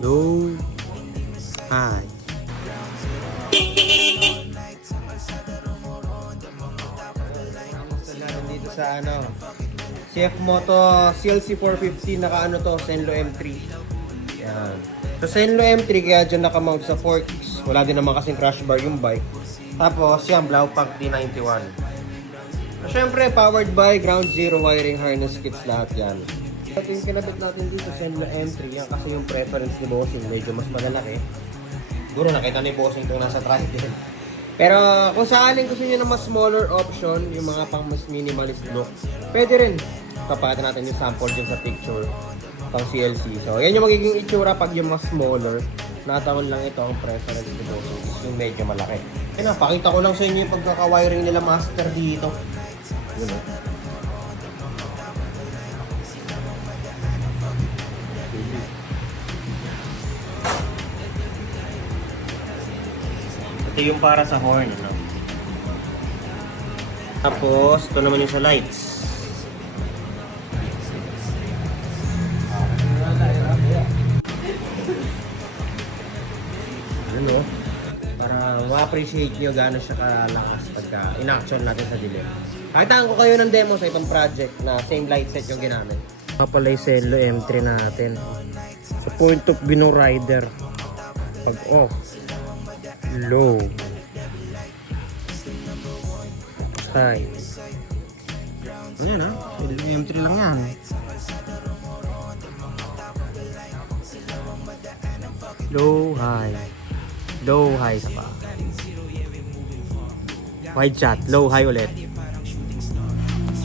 Low, high. Kamusta natin dito sa CF Moto CLC 450, naka to, Senlo M3. Yan. So Senlo M3 kaya dyan nakamount sa 4X. Wala din naman kasing crash bar yung bike. Tapos yan, Blaupunk T91. So syempre, powered by ground zero wiring harness kits lahat yan. At yung kinabit natin dito sa Senlo M3, yan kasi yung preference ni Bossing, medyo mas malalaki. Siguro nakita ni Bossing itong nasa tricycle. Pero kung saaling gusto niyo ng mas smaller option, yung mga pang mas minimalist look, pwede rin. Papakita natin yung sample dyan sa picture pang CLC. So, yan yung magiging itsura pag yung mas smaller. Nataon lang ito ang preference ni Bossing, is yung medyo malaki. Kaya pakita ko lang sa inyo yung pagkaka-wiring nila master dito. Yun o. Ito yung para sa horn, no? Tapos, ito naman yung sa lights. Ano? Para ma-appreciate nyo gano'n siya kalakas pagka in-action natin sa dilim. Pakitaan ko kayo ng demo sa itong project na same light set yung ginamit. Pala yung Senlo M3 natin. Sa point of view ng rider. Pag off. Low. High. Ayan ha. Senlo M3 lang yan. Low, high. Low, high sa pa. Wide shot. Low, high ulit.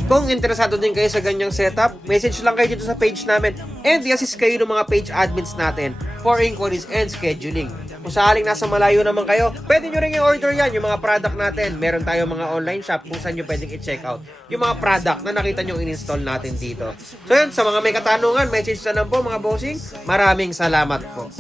Kung interesado din kayo sa ganyang setup, message lang kayo dito sa page namin and i-assist kayo ng mga page admins natin for inquiries and scheduling. Kung sakaling nasa malayo naman kayo, pwede nyo rin i-order yan, yung mga product natin. Meron tayong mga online shop kung saan nyo pwedeng i-check out yung mga product na nakita nyo in-install natin dito. So yun, sa mga may katanungan, message na lang po mga bossing. Maraming salamat po.